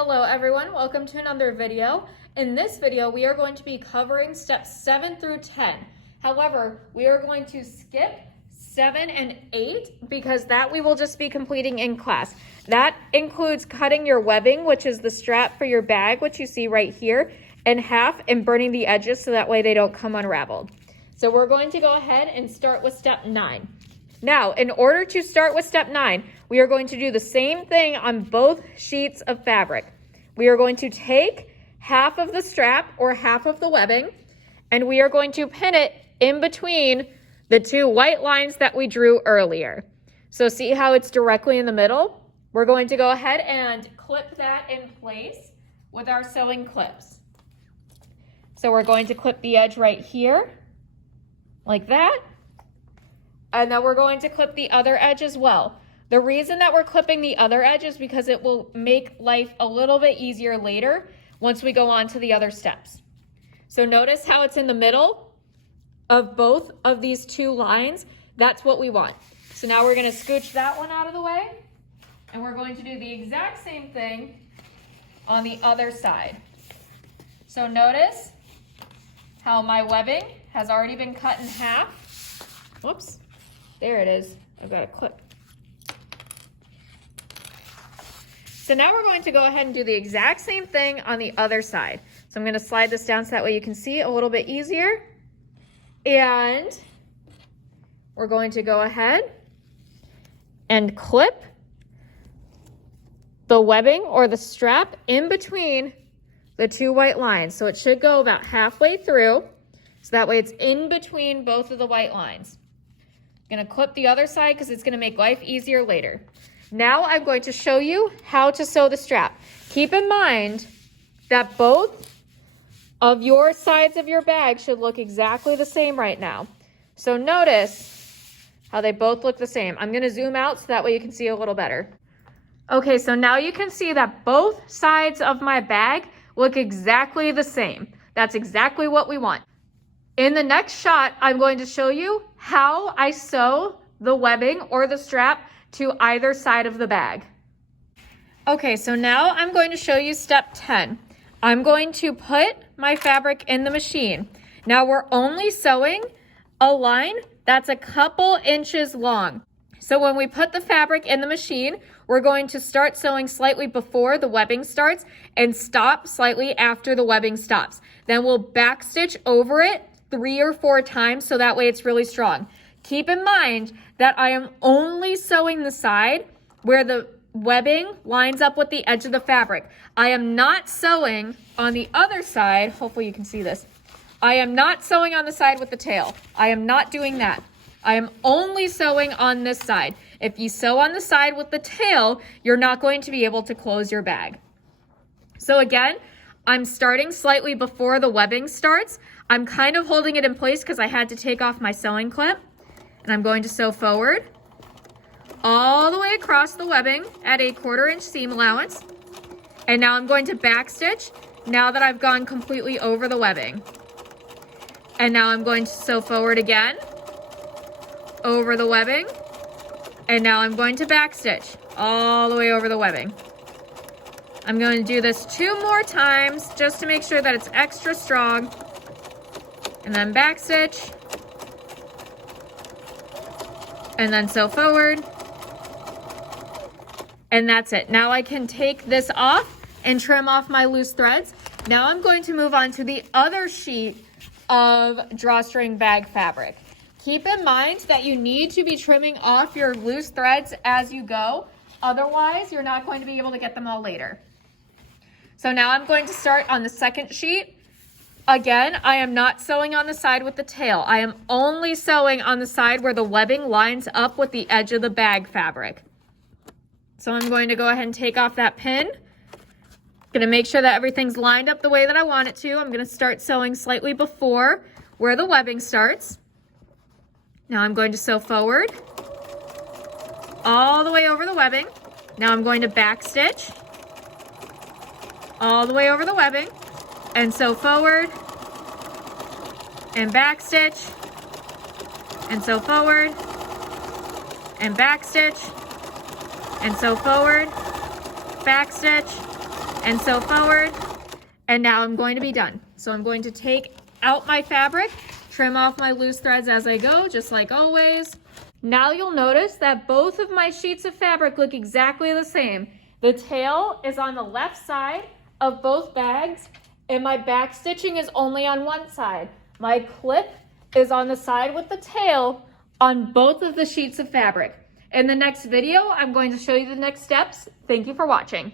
Hello everyone, welcome to another video. In this video, we are going to be covering steps 7 through 10. However, we are going to skip 7 and 8 because that we will just be completing in class. That includes cutting your webbing, which is the strap for your bag, which you see right here, in half and burning the edges so that way they don't come unraveled. So we're going to go ahead and start with step 9. Now, in order to start with step 9, we are going to do the same thing on both sheets of fabric. We are going to take half of the strap or half of the webbing, and we are going to pin it in between the two white lines that we drew earlier. So see how it's directly in the middle? We're going to go ahead and clip that in place with our sewing clips. So we're going to clip the edge right here, like that. And then we're going to clip the other edge as well. The reason that we're clipping the other edge is because it will make life a little bit easier later once we go on to the other steps. So notice how it's in the middle of both of these two lines. That's what we want. So now we're going to scooch that one out of the way, and we're going to do the exact same thing on the other side. So notice how my webbing has already been cut in half. Whoops. There it is. I've got a clip. So now we're going to go ahead and do the exact same thing on the other side. So I'm going to slide this down so that way you can see a little bit easier. And we're going to go ahead and clip the webbing or the strap in between the two white lines. So it should go about halfway through. So that way it's in between both of the white lines. I'm going to clip the other side because it's going to make life easier later. Now I'm going to show you how to sew the strap. Keep in mind that both of your sides of your bag should look exactly the same right now. So notice how they both look the same. I'm going to zoom out so that way you can see a little better. Okay, so now you can see that both sides of my bag look exactly the same. That's exactly what we want. In the next shot, I'm going to show you how I sew the webbing or the strap to either side of the bag. Okay, so now I'm going to show you step 10. I'm going to put my fabric in the machine. Now we're only sewing a line that's a couple inches long. So when we put the fabric in the machine, we're going to start sewing slightly before the webbing starts and stop slightly after the webbing stops. Then we'll backstitch over it 3 or 4 times so that way it's really strong. Keep in mind that I am only sewing the side where the webbing lines up with the edge of the fabric. I am not sewing on the other side. Hopefully you can see this. I am not sewing on the side with the tail. I am not doing that. I am only sewing on this side. If you sew on the side with the tail, you're not going to be able to close your bag. So again, I'm starting slightly before the webbing starts. I'm kind of holding it in place because I had to take off my sewing clip. And I'm going to sew forward all the way across the webbing at a 1/4 inch seam allowance. And now I'm going to backstitch now that I've gone completely over the webbing. And now I'm going to sew forward again over the webbing. And now I'm going to backstitch all the way over the webbing. I'm going to do this 2 more times just to make sure that it's extra strong. And then backstitch. And then sew forward. And that's it. Now I can take this off and trim off my loose threads. Now I'm going to move on to the other sheet of drawstring bag fabric. Keep in mind that you need to be trimming off your loose threads as you go. Otherwise, you're not going to be able to get them all later. So now I'm going to start on the second sheet. Again, I am not sewing on the side with the tail. I am only sewing on the side where the webbing lines up with the edge of the bag fabric. So I'm going to go ahead and take off that pin. Going to make sure that everything's lined up the way that I want it to. I'm going to start sewing slightly before where the webbing starts. Now I'm going to sew forward all the way over the webbing. Now I'm going to backstitch all the way over the webbing. And sew forward, and backstitch, and sew forward, and backstitch, and sew forward, backstitch, and sew forward. And now I'm going to be done. So I'm going to take out my fabric, trim off my loose threads as I go, just like always. Now you'll notice that both of my sheets of fabric look exactly the same. The tail is on the left side of both bags, and my back stitching is only on one side. My clip is on the side with the tail on both of the sheets of fabric. In the next video, I'm going to show you the next steps. Thank you for watching.